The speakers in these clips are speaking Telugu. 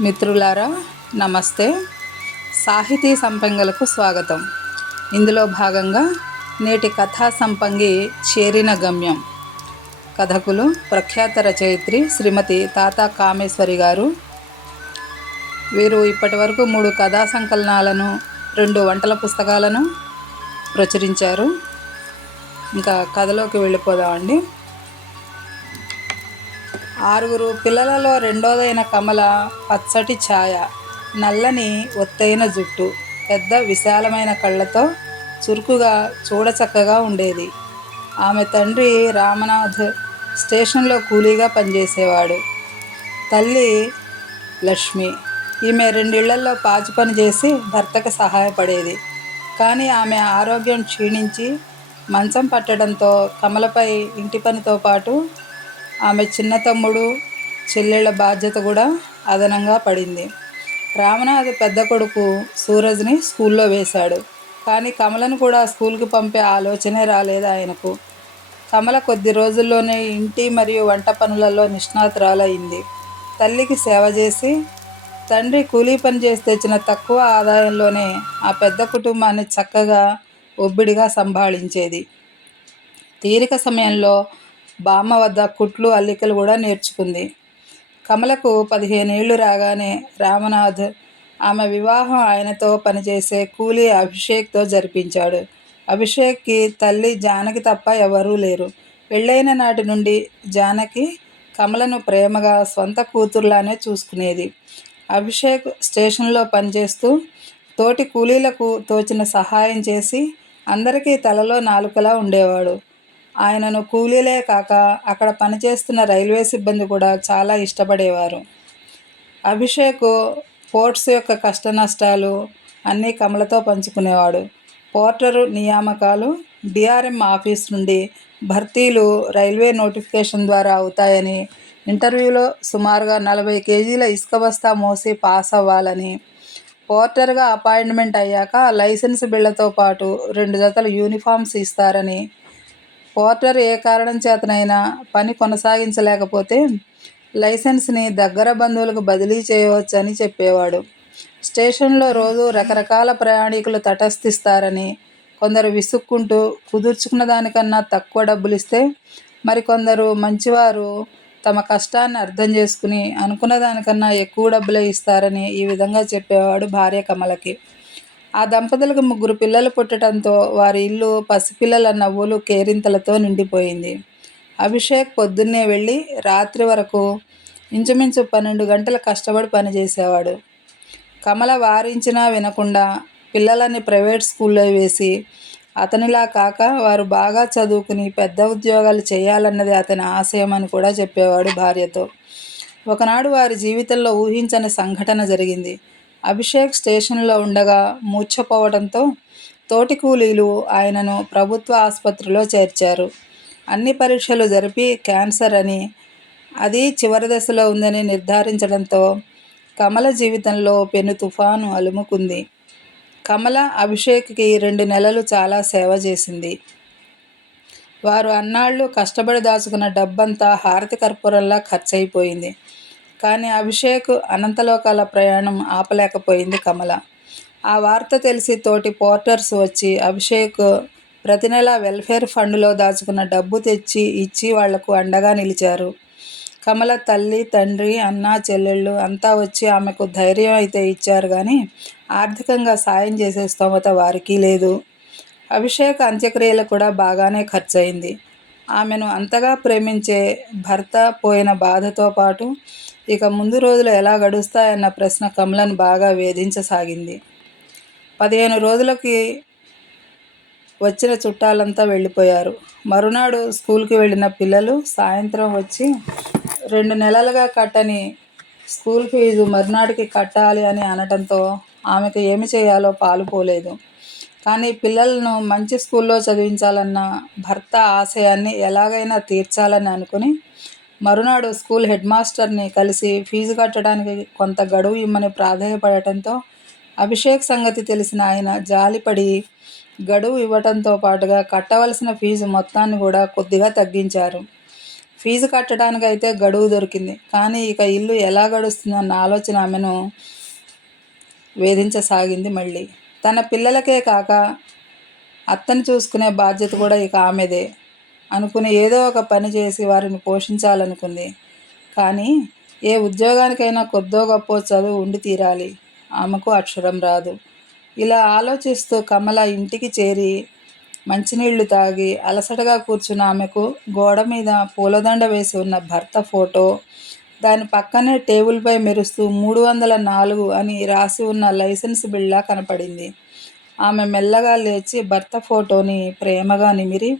మిత్రులారా నమస్తే. సాహితీ సంపంగలకు స్వాగతం. ఇందులో భాగంగా నేటి కథా సంపంగి చేరిన గమ్యం. కథకులు ప్రఖ్యాత రచయిత్రి శ్రీమతి తాత కామేశ్వరి గారు. వీరు ఇప్పటి వరకు మూడు కథా సంకలనాలను రెండు వంటల పుస్తకాలను ప్రచురించారు ఇంకా కథలోకి వెళ్ళిపోదామండి. ఆరుగురు పిల్లలలో రెండోదైన కమల పచ్చటి ఛాయ నల్లని ఒత్తైన జుట్టు పెద్ద విశాలమైన కళ్ళతో చురుకుగా చూడచక్కగా ఉండేది. ఆమె తండ్రి రామనాథ్ స్టేషన్లో కూలీగా పనిచేసేవాడు. తల్లి లక్ష్మి. ఈమె రెండిళ్ళల్లో పాచి పని చేసి భర్తకు సహాయపడేది. కానీ ఆమె ఆరోగ్యం క్షీణించి మంచం పట్టడంతో కమలపై ఇంటి పనితో పాటు ఆమె చిన్న తమ్ముడు చెల్లెళ్ళ బాధ్యత కూడా అదనంగా పడింది. రామనాథ్ పెద్ద కొడుకు సూరజ్ని స్కూల్లో వేశాడు. కానీ కమలను కూడా స్కూల్కి పంపే ఆలోచనే రాలేదు ఆయనకు. కమల కొద్ది రోజుల్లోనే ఇంటి మరియు వంట పనులలో నిష్ణాతురాలయ్యింది తల్లికి సేవ చేసి తండ్రి కూలీ పని చేసి తెచ్చిన తక్కువ ఆదాయంలోనే ఆ పెద్ద కుటుంబాన్ని చక్కగా ఒబ్బిడిగా సంభాళించేది. తీరిక సమయంలో బామ్మ వద్ద కుట్లు అల్లికలు కూడా నేర్చుకుంది. కమలకు పదిహేనేళ్ళు రాగానే రామనాథ్ ఆమె వివాహం ఆయనతో పనిచేసే కూలీ అభిషేక్తో జరిపించాడు. అభిషేక్కి తల్లి జానకి తప్ప ఎవరూ లేరు. పెళ్ళైన నాటి నుండి జానకి కమలను ప్రేమగా సొంత కూతుర్లానే చూసుకునేది. అభిషేక్ స్టేషన్లో పనిచేస్తూ తోటి కూలీలకు తోచిన సహాయం చేసి అందరికీ తలలో నాలుకలా ఉండేవాడు. ఆయనను కూలీలే కాక అక్కడ పనిచేస్తున్న రైల్వే సిబ్బంది కూడా చాలా ఇష్టపడేవారు. అభిషేక్ పోర్ట్స్ యొక్క కష్ట నష్టాలు అన్నీ కమలతో పంచుకునేవాడు. పోర్టరు నియామకాలు డిఆర్ఎం ఆఫీస్ నుండి భర్తీలు రైల్వే నోటిఫికేషన్ ద్వారా అవుతాయని ఇంటర్వ్యూలో సుమారుగా నలభై కేజీల ఇసుక బస్తా మోసి పాస్ అవ్వాలని పోర్టర్గా అపాయింట్మెంట్ అయ్యాక లైసెన్స్ బిళ్ళతో పాటు రెండు జతల యూనిఫామ్స్ ఇస్తారని పోర్టర్ ఏ కారణం చేతనైనా పని కొనసాగించలేకపోతే లైసెన్స్ని దగ్గర బంధువులకు బదిలీ చేయవచ్చని చెప్పేవాడు. స్టేషన్లో రోజు రకరకాల ప్రయాణికులు తటస్థిస్తారని కొందరు విసుక్కుంటూ కుదుర్చుకున్న దానికన్నా తక్కువ డబ్బులు ఇస్తే మరికొందరు మంచివారు తమ కష్టాన్ని అర్థం చేసుకుని అనుకున్న దానికన్నా ఎక్కువ డబ్బులే ఇస్తారని ఈ విధంగా చెప్పేవాడు భార్య కమలకి. ఆ దంపతులకు ముగ్గురు పిల్లలు పుట్టడంతో వారి ఇల్లు పసిపిల్లల నవ్వులు కేరింతలతో నిండిపోయింది. అభిషేక్ పొద్దున్నే వెళ్ళి రాత్రి వరకు ఇంచుమించు పన్నెండు గంటలు కష్టపడి పనిచేసేవాడు. కమల వారించినా వినకుండా పిల్లలని ప్రైవేట్ స్కూల్లో వేసి అతనిలా కాక వారు బాగా చదువుకుని పెద్ద ఉద్యోగాలు చేయాలన్నది అతని ఆశయం అని కూడా చెప్పేవాడు భార్యతో. ఒకనాడు వారి జీవితంలో ఊహించని సంఘటన జరిగింది. అభిషేక్ స్టేషన్లో ఉండగా మూర్ఛపోవడంతో తోటి కూలీలు ఆయనను ప్రభుత్వ ఆసుపత్రిలో చేర్చారు. అన్ని పరీక్షలు జరిపి క్యాన్సర్ అని అది చివరి దశలో ఉందని నిర్ధారించడంతో కమల జీవితంలో పెను తుఫాను అలుముకుంది. కమల అభిషేక్కి రెండు నెలలు చాలా సేవ చేసింది. వారు అన్నాళ్ళు కష్టపడి దాచుకున్న డబ్బంతా హారతి కర్పూరంలా ఖర్చయిపోయింది. కానీ అభిషేక్ అనంతలోకాల ప్రయాణం ఆపలేకపోయింది కమల. ఆ వార్త తెలిసి తోటి పోర్టర్స్ వచ్చి అభిషేక్ ప్రతి నెల వెల్ఫేర్ ఫండ్లో దాచుకున్న డబ్బు తెచ్చి ఇచ్చి వాళ్ళకు అండగా నిలిచారు. కమల తల్లి తండ్రి అన్న చెల్లెళ్ళు అంతా వచ్చి ఆమెకు ధైర్యం అయితే ఇచ్చారు కానీ ఆర్థికంగా సాయం చేసే స్తోమత వారికి లేదు. అభిషేక్ అంత్యక్రియలు కూడా బాగానే ఖర్చయింది. ఆమెను అంతగా ప్రేమించే భర్త పోయిన బాధతో పాటు ఇక ముందు రోజులు ఎలా గడుస్తాయన్న ప్రశ్న కమలను బాగా వేధించసాగింది. పదిహేను రోజులకి వచ్చిన చుట్టాలంతా వెళ్ళిపోయారు. మరునాడు స్కూల్కి వెళ్ళిన పిల్లలు సాయంత్రం వచ్చి రెండు నెలలుగా కట్టని స్కూల్ ఫీజు మరునాడికి కట్టాలి అని అనటంతో ఆమెకు ఏమి చేయాలో పాలుపోలేదు కానీ పిల్లలను మంచి స్కూల్లో చదివించాలన్న భర్త ఆశయాన్ని ఎలాగైనా తీర్చాలని అనుకుని మరునాడు స్కూల్ హెడ్ మాస్టర్ని కలిసి ఫీజు కట్టడానికి కొంత గడువు ఇమ్మని ప్రాధేయపడటంతో అభిషేక్ సంగతి తెలిసిన ఆయన జాలిపడి గడువు ఇవ్వటంతో పాటుగా కట్టవలసిన ఫీజు మొత్తాన్ని కూడా కొద్దిగా తగ్గించారు. ఫీజు కట్టడానికి అయితే గడువు దొరికింది. కానీ ఇక ఇల్లు ఎలా గడుస్తుందన్న ఆలోచన ఆమెను వేధించసాగింది మళ్ళీ. తన పిల్లలకే కాక అత్తని చూసుకునే బాధ్యత కూడా ఇక ఆమెదే. అనుకుని ఏదో ఒక పని చేసి వారిని పోషించాలనుకుంది. కానీ ఏ ఉద్యోగానికైనా కొద్దో గొప్ప చదువు ఉండి తీరాలి. ఆమెకు అక్షరం రాదు. ఇలా ఆలోచిస్తూ కమల ఇంటికి చేరి మంచినీళ్ళు తాగి అలసటగా కూర్చున్న ఆమెకు గోడ మీద పూలదండ వేసి ఉన్న భర్త ఫోటో దాని పక్కనే టేబుల్పై మెరుస్తూ మూడు వందల నాలుగు అని రాసి ఉన్న లైసెన్స్ బిళ్ళ కనపడింది. ఆమె మెల్లగా లేచి భర్త ఫోటోని ప్రేమగా నిమిరి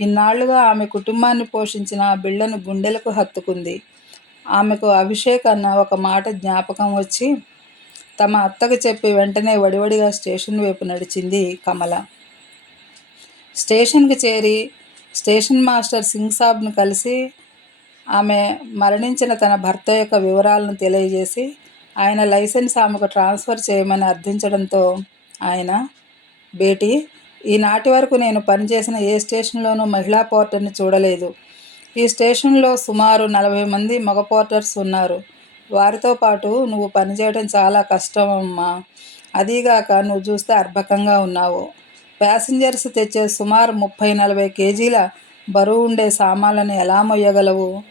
ఇన్నాళ్ళుగా ఆమె కుటుంబాన్ని పోషించిన ఆ బిళ్ళను గుండెలకు హత్తుకుంది. ఆమెకు అభిషేక్ అన్న ఒక మాట జ్ఞాపకం వచ్చి తమ అత్తకు చెప్పి వెంటనే వడివడిగా స్టేషన్ వైపు నడిచింది కమల. స్టేషన్కి చేరి స్టేషన్ మాస్టర్ సింగ్ సాబ్ను కలిసి ఆమె మరణించిన తన భర్త యొక్క వివరాలను తెలియజేసి ఆయన లైసెన్స్ ఆమెకు ట్రాన్స్ఫర్ చేయమని అర్థించడంతో ఆయన బేటీ ఈనాటి వరకు నేను పనిచేసిన ఏ స్టేషన్లోనూ మహిళా పోర్టర్ని చూడలేదు. ఈ స్టేషన్లో సుమారు నలభై మంది మగ పోర్టర్స్ ఉన్నారు. వారితో పాటు నువ్వు పనిచేయడం చాలా కష్టం అమ్మా అదీగాక నువ్వు చూస్తే అర్భకంగా ఉన్నావు. ప్యాసింజర్స్ తెచ్చే సుమారు ముప్పై నలభై కేజీల బరువు ఉండే సామాన్లను ఎలా మొయ్యగలవు?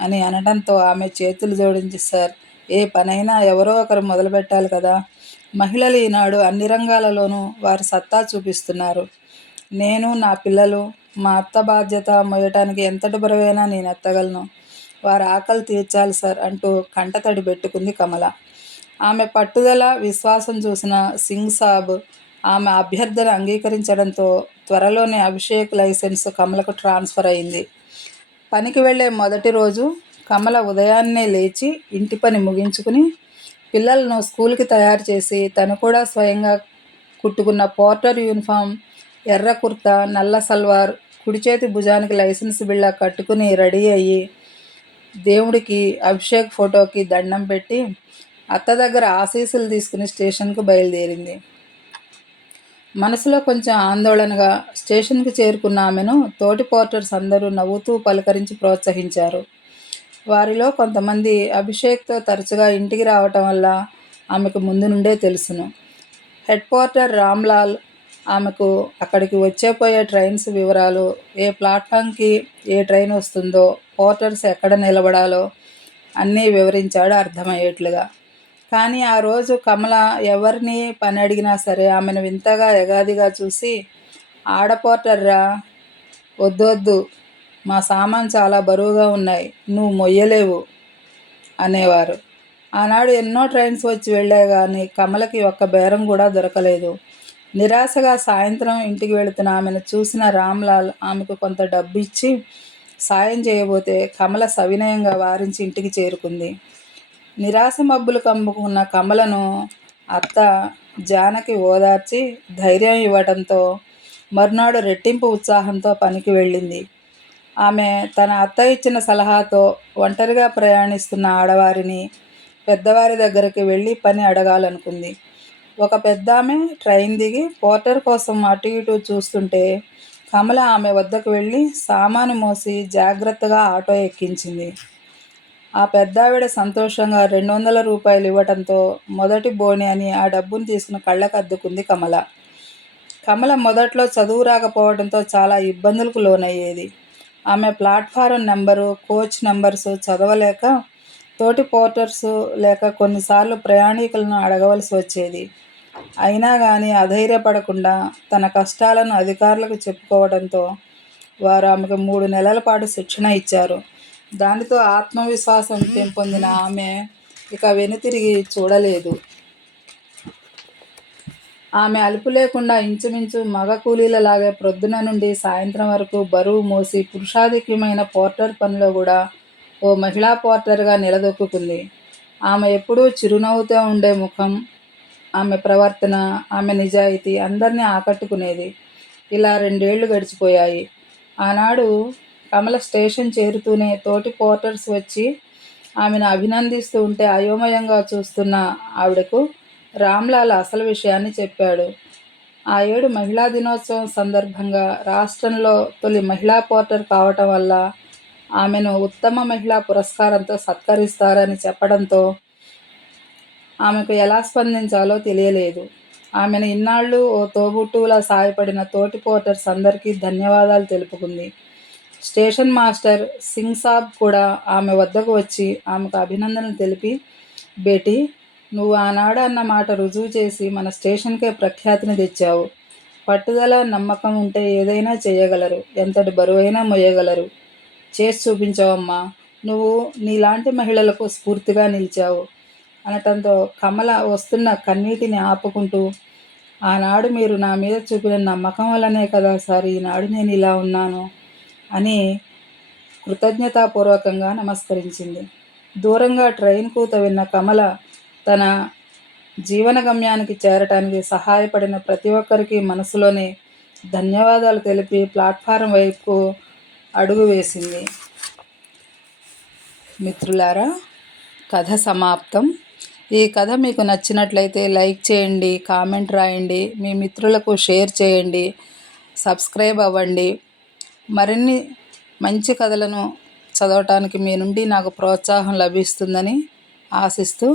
అని అనడంతో ఆమె చేతులు జోడించి సార్ ఏ పనైనా ఎవరో ఒకరు మొదలుపెట్టాలి కదా. మహిళలు ఈనాడు అన్ని రంగాలలోనూ వారి సత్తా చూపిస్తున్నారు. నేను నా పిల్లలు మా అత్త బాధ్యత మొయ్యటానికి ఎంతటి బరువైనా నేను ఎత్తగలను. వారి ఆకలి తీర్చాలి సార్ అంటూ కంటతడి పెట్టుకుంది కమల. ఆమె పట్టుదల విశ్వాసం చూసిన సింగ్ సాబ్ ఆమె అభ్యర్థన అంగీకరించడంతో త్వరలోనే అభిషేక్ లైసెన్స్ కమలకు ట్రాన్స్ఫర్ అయింది. పనికి వెళ్ళే మొదటి రోజు కమల ఉదయాన్నే లేచి ఇంటి పని ముగించుకుని పిల్లలను స్కూల్కి తయారు చేసి తను కూడా స్వయంగా కుట్టుకున్న పోర్టర్ యూనిఫామ్ ఎర్ర కుర్తా నల్ల సల్వార్ కుడి చేతి భుజానికి లైసెన్స్ బిళ్ళ కట్టుకుని రెడీ అయ్యి దేవుడికి అభిషేక్ ఫోటోకి దండం పెట్టి అత్త దగ్గర ఆశీస్సులు తీసుకుని స్టేషన్కు బయలుదేరింది. మనసులో కొంచెం ఆందోళనగా స్టేషన్కి చేరుకున్న ఆమెను తోటి పోర్టర్స్ అందరూ నవ్వుతూ పలకరించి ప్రోత్సహించారు. వారిలో కొంతమంది అభిషేక్తో తరచుగా ఇంటికి రావటం వల్ల ఆమెకు ముందు నుండే తెలుసును. హెడ్ పోర్టర్ రామ్లాల్ ఆమెకు అక్కడికి వచ్చేపోయే ట్రైన్స్ వివరాలు ఏ ప్లాట్ఫామ్కి ఏ ట్రైన్ వస్తుందో పోర్టర్స్ ఎక్కడ నిలబడాలో అన్నీ వివరించాడు అర్థమయ్యేట్లుగా. కానీ ఆ రోజు కమల ఎవరిని పని అడిగినా సరే ఆమెను వింతగా ఎగాదిగా చూసి ఆడపోర్టర్రా వద్దొద్దు మా సామాన్ చాలా బరువుగా ఉన్నాయి నువ్వు మొయ్యలేవు అనేవారు. ఆనాడు ఎన్నో ట్రైన్స్ వచ్చి వెళ్ళా కానీ కమలకి ఒక్క బేరం కూడా దొరకలేదు. నిరాశగా సాయంత్రం ఇంటికి వెళుతున్న ఆమెను చూసిన రామ్లాల్ ఆమెకు కొంత డబ్బు ఇచ్చి సాయం చేయబోతే కమల సవినయంగా వారించి ఇంటికి చేరుకుంది. నిరాశ మబ్బులు కమ్ముకున్న కమలను అత్త జానకి ఓదార్చి ధైర్యం ఇవ్వడంతో మర్నాడు రెట్టింపు ఉత్సాహంతో పనికి వెళ్ళింది. ఆమె తన అత్త ఇచ్చిన సలహాతో ఒంటరిగా ప్రయాణిస్తున్న ఆడవారిని పెద్దవారి దగ్గరికి వెళ్ళి పని అడగాలనుకుంది. ఒక పెద్ద ఆమె ట్రైన్ దిగి పోర్టర్ కోసం అటు ఇటు చూస్తుంటే కమల ఆమె వద్దకు వెళ్ళి సామాను మోసి జాగ్రత్తగా ఆటో ఎక్కించింది. ఆ పెద్దావిడ సంతోషంగా రెండు వందల రూపాయలు ఇవ్వటంతో మొదటి బోని అని ఆ డబ్బును తీసుకుని కళ్ళకు అద్దుకుంది కమల. కమల మొదట్లో చదువు రాకపోవడంతో చాలా ఇబ్బందులకు లోనయ్యేది. ఆమె ప్లాట్ఫారం నెంబరు కోచ్ నెంబర్స్ చదవలేక తోటి పోర్టర్స్ లేక కొన్నిసార్లు ప్రయాణికులను అడగవలసి వచ్చేది. అయినా కానీ అధైర్యపడకుండా తన కష్టాలను అధికారులకు చెప్పుకోవడంతో వారు ఆమెకు మూడు నెలల పాటు శిక్షణ ఇచ్చారు. దానితో ఆత్మవిశ్వాసం పెంపొందిన ఆమె ఇక వెనుతిరిగి చూడలేదు. ఆమె అలుపు లేకుండా ఇంచుమించు మగ కూలీలలాగే ప్రొద్దున నుండి సాయంత్రం వరకు బరువు మోసి పురుషాధిక్యమైన పోర్టర్ పనిలో కూడా ఓ మహిళా పోర్టర్గా నిలదొక్కుంది ఆమె ఎప్పుడూ చిరునవ్వుతో ఉండే ముఖం ఆమె ప్రవర్తన ఆమె నిజాయితీ అందరినీ ఆకట్టుకునేది. ఇలా రెండేళ్ళు గడిచిపోయాయి. ఆనాడు కమల స్టేషన్ చేరుతూనే తోటి పోర్టర్స్ వచ్చి ఆమెను అభినందిస్తూ ఉంటే అయోమయంగా చూస్తున్న ఆవిడకు రామ్లాల్ అసలు విషయాన్ని చెప్పాడు. ఆ ఏడు మహిళా దినోత్సవం సందర్భంగా రాష్ట్రంలో తొలి మహిళా పోర్టర్ కావటం వల్ల ఆమెను ఉత్తమ మహిళా పురస్కారంతో సత్కరిస్తారని చెప్పడంతో ఆమెకు ఎలా స్పందించాలో తెలియలేదు. ఆమెను ఇన్నాళ్ళు ఓ తోబుట్టువులా సాయపడిన తోటి పోర్టర్స్ అందరికీ ధన్యవాదాలు తెలుపుకుంది. స్టేషన్ మాస్టర్ సింగ్ సాబ్ కూడా ఆమె వద్దకు వచ్చి ఆమెకు అభినందనలు తెలిపి బేటీ నువ్వు ఆనాడు అన్న మాట రుజువు చేసి మన స్టేషన్కే ప్రఖ్యాతిని తెచ్చావు. పట్టుదల నమ్మకం ఉంటే ఏదైనా చేయగలరు. ఎంతటి బరువైనా మొయ్యగలరు. చేసి చూపించావమ్మా నువ్వు నీలాంటి మహిళలకు స్ఫూర్తిగా నిలిచావు. అనటంతో కమల వస్తున్న కన్నీటిని ఆపుకుంటూ ఆనాడు మీరు నా మీద చూపిన నమ్మకం వల్లనే కదా సార్ ఈనాడు నేను ఇలా ఉన్నాను అని కృతజ్ఞతాపూర్వకంగా నమస్కరించింది. దూరంగా ట్రైన్ కూత విన్న కమల తన జీవన గమ్యానికి చేరటానికి సహాయపడిన ప్రతి ఒక్కరికి మనసులోనే ధన్యవాదాలు తెలిపి ప్లాట్ఫారం వైపు అడుగు వేసింది. మిత్రులారా కథ సమాప్తం. ఈ కథ మీకు నచ్చినట్లయితే లైక్ చేయండి కామెంట్ రాయండి మీ మిత్రులకు షేర్ చేయండి సబ్స్క్రైబ్ అవ్వండి. మరిన్ని మంచి కథలను చదవటానికి మీ నుండి నాకు ప్రోత్సాహం లభిస్తుందని ఆశిస్తూ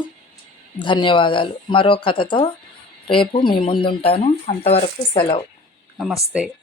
ధన్యవాదాలు. మరో కథతో రేపు మీ ముందుంటాను. అంతవరకు సెలవు. నమస్తే.